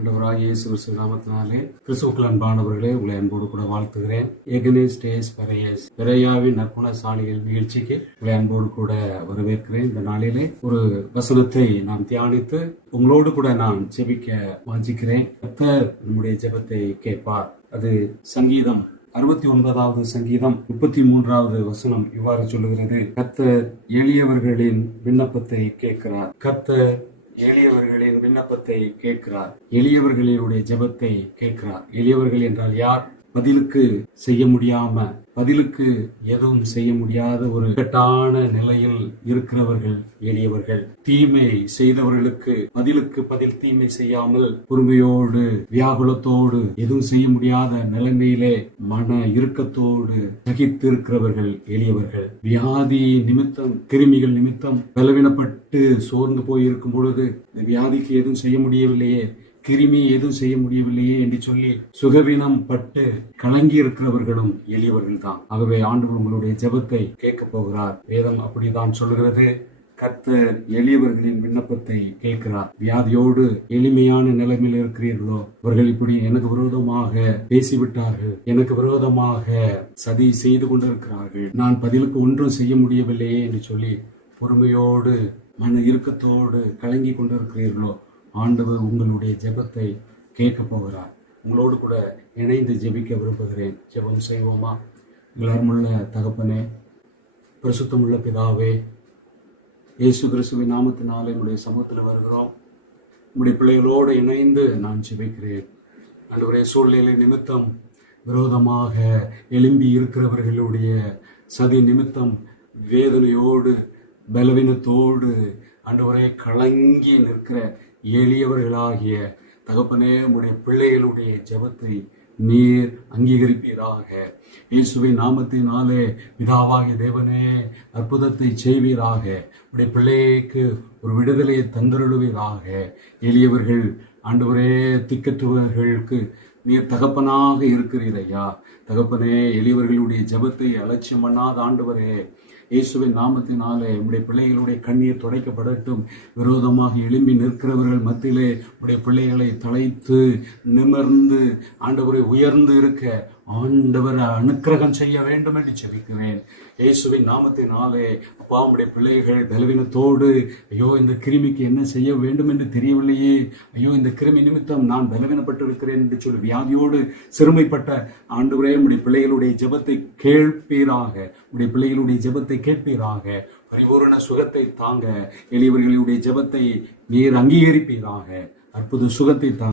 ஆண்டவராகிய இயேசு கிறிஸ்து நாமத்தினாலே கிறிஸ்துவுக்குள் அன்பானவர்களே, உங்களை அன்போடு கூட வாழ்த்துகிறேன். எகனேஸ் டேஸ் பெரேயஸ் பெரேயாவின் நற்குணசாலிகள் நிகழ்ச்சிக்கு உங்களை அன்போடு கூட வரவேற்கிறேன். இந்த நாளிலே ஒரு வசனத்தை நாம் தியானித்து உங்களோடு கூட நான் ஜெபிக்க வாஞ்சிக்கிறேன். கர்த்தர் நம்முடைய ஜெபத்தை கேட்பார். அது சங்கீதம் 69வது சங்கீதம் 33வது வசனம் இவ்வாறு சொல்லுகிறது: கர்த்தர் எளியவர்களின் விண்ணப்பத்தை கேட்கிறார். கர்த்தர் எளியவர்களின் விண்ணப்பத்தை கேட்கிறார். எளியவர்களுடைய ஜெபத்தை கேட்கிறார். எளியவர்கள் என்றால் யார்? பதிலுக்கு எதுவும் செய்ய முடியாத ஒரு கட்டான நிலையில் இருக்கிறவர்கள் எளியவர்கள். தீமை செய்தவர்களுக்கு பதிலுக்கு பதில் தீமை செய்யாமல் பொறுமையோடு வியாகுலத்தோடு எதுவும் செய்ய முடியாத நிலைமையிலே மன இறுக்கத்தோடு சகித்து இருக்கிறவர்கள் எளியவர்கள். வியாதி நிமித்தம், கிருமிகள் நிமித்தம் பலவீனப்பட்டு சோர்ந்து போயிருக்கும் பொழுது, இந்த வியாதிக்கு எதுவும் செய்ய முடியவில்லையே, கிருமி எதுவும் செய்ய முடியவில்லையே என்று சொல்லி சுகவீனம் பட்டு கலங்கி இருக்கிறவர்களும் எளியவர்கள் தான். ஆகவே ஆண்டவர் உங்களுடைய ஜெபத்தை கேட்க போகிறார். வேதம் அப்படிதான் சொல்கிறது. கர்த்தர் எளியவர்களின் விண்ணப்பத்தை கேட்கிறார். வியாதியோடு எளிமையான நிலைமையில் இருக்கிறீர்களோ, அவர்கள் இப்படி எனக்கு விரோதமாக பேசிவிட்டார்கள், எனக்கு விரோதமாக சதி செய்து கொண்டிருக்கிறார்கள், நான் பதிலுக்கு ஒன்றும் செய்ய முடியவில்லையே என்று சொல்லி பொறுமையோடு மன இறுக்கத்தோடு கலங்கி கொண்டிருக்கிறீர்களோ, ஆண்டவர் உங்களுடைய ஜெபத்தை கேட்க போகிறார். உங்களோடு கூட இணைந்து ஜெபிக்க விரும்புகிறேன். ஜெபம் செய்வோமா? எல்லாருமுள்ள தகப்பனே, பரிசுத்தமுள்ள பிதாவே, இயேசு கிறிஸ்துவின் நாமத்தினாலே என்னுடைய சமூகத்தில் வருகிறோம். உங்களுடைய பிள்ளைகளோடு இணைந்து நான் ஜெபிக்கிறேன். ஆண்டவரே, சூழ்நிலை நிமித்தம் விரோதமாக எழும்பி இருக்கிறவர்களுடைய சதி நிமித்தம் வேதனையோடு பலவீனத்தோடு ஆண்டவரே கலங்கி நிற்கிற எளியவர்களாகிய தகப்பனே, உடைய பிள்ளைகளுடைய ஜெபத்தை நீர் அங்கீகரிப்பீராக. இயேசுவின் நாமத்தினாலே பிதாவாகிய தேவனே அற்புதத்தை செய்வீராக. உடைய பிள்ளைக்கு ஒரு விடுதலையை தந்தருளுவீராக. எளியவர்கள் ஆண்டவரே, திக்கற்றவர்களுக்கு நீர் தகப்பனாக இருக்கிறீரையா. தகப்பனே, எளியவர்களுடைய ஜெபத்தை அலட்சியம் பண்ணாத ஆண்டவரே, இயேசுவின் நாமத்தினாலே உடைய பிள்ளைகளுடைய கண்ணீர் துடைக்கப்படட்டும். விரோதமாக எழும்பி நிற்கிறவர்கள் மத்தியிலே உடைய பிள்ளைகளை தலைத்து நிமிர்ந்து ஆண்டவரை உயர்ந்து இருக்க ஆண்டவரை அனுக்கிரகம் செய்ய வேண்டும் என்று ஜெபிக்கிறேன். இயேசுவின் நாமத்தினாலே அப்பா, உடைய பிள்ளைகள் பலவீனத்தோடு, ஐயோ இந்த கிருமிக்கு என்ன செய்ய வேண்டும் என்று தெரியவில்லையே, ஐயோ இந்த கிருமி நிமித்தம் நான் பலவீனப்பட்டு இருக்கிறேன் என்று சொல்லி வியாதியோடு சிறுமைப்பட்ட ஆண்டவரே, உடைய பிள்ளைகளுடைய ஜெபத்தை கேட்பீராக. உடைய பிள்ளைகளுடைய ஜெபத்தை கேட்பீராக. பரிபூரண சுகத்தை தாங்க. எளியவர்களுடைய ஜெபத்தை நீர் அங்கீகரிப்பீராக. அற்புத சுகத்தை தாங்க.